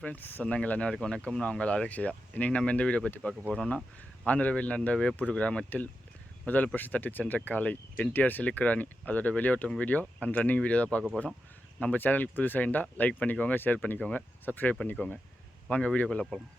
Friends சொந்தங்கள் அனைவருக்கும் வணக்கம். நான் உங்கள் அலக்ஷயா. இன்றைக்கி நம்ம எந்த வீடியோ பற்றி பார்க்க போகிறோம்னா, ஆந்திராவில் நடந்த வேப்பூர் கிராமத்தில் முதல் பரிசு தட்டி சென்ற காலை என்டிஆர் சிலுக்குராணி அதோட வெளியோட்டம் வீடியோ அண்ட் ரன்னிங் வீடியோ தான் பார்க்க போகிறோம். நம்ம சேனலுக்கு புதுசாக இருந்தால் லைக் பண்ணிக்கோங்க, ஷேர் பண்ணிக்கோங்க, சப்ஸ்கிரைப் பண்ணிக்கோங்க. வாங்க வீடியோக்குள்ளே போகலாம்.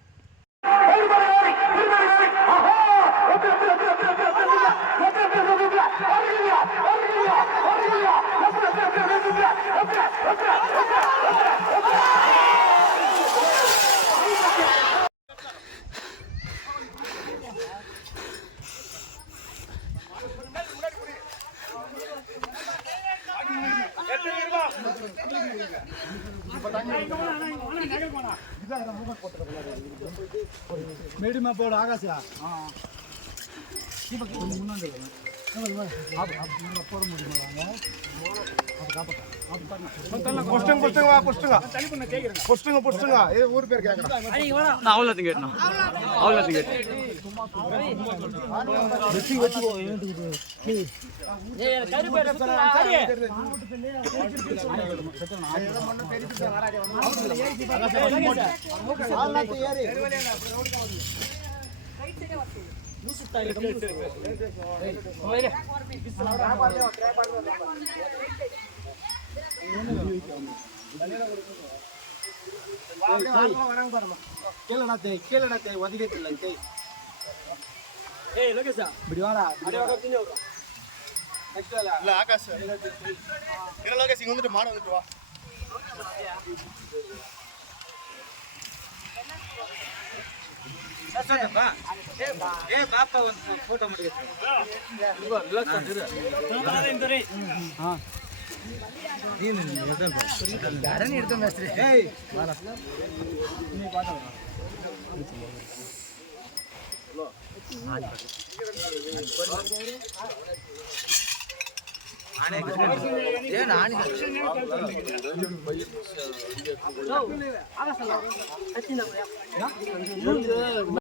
மீடியமா போடு ஆகாஷா போட முடியுமா? ஊர் பேர் கேட்கறேன். அவ்வளோத்தையும் கேட்டணும், அவ்வளோத்தையும் கேட்டேன். போட்டோ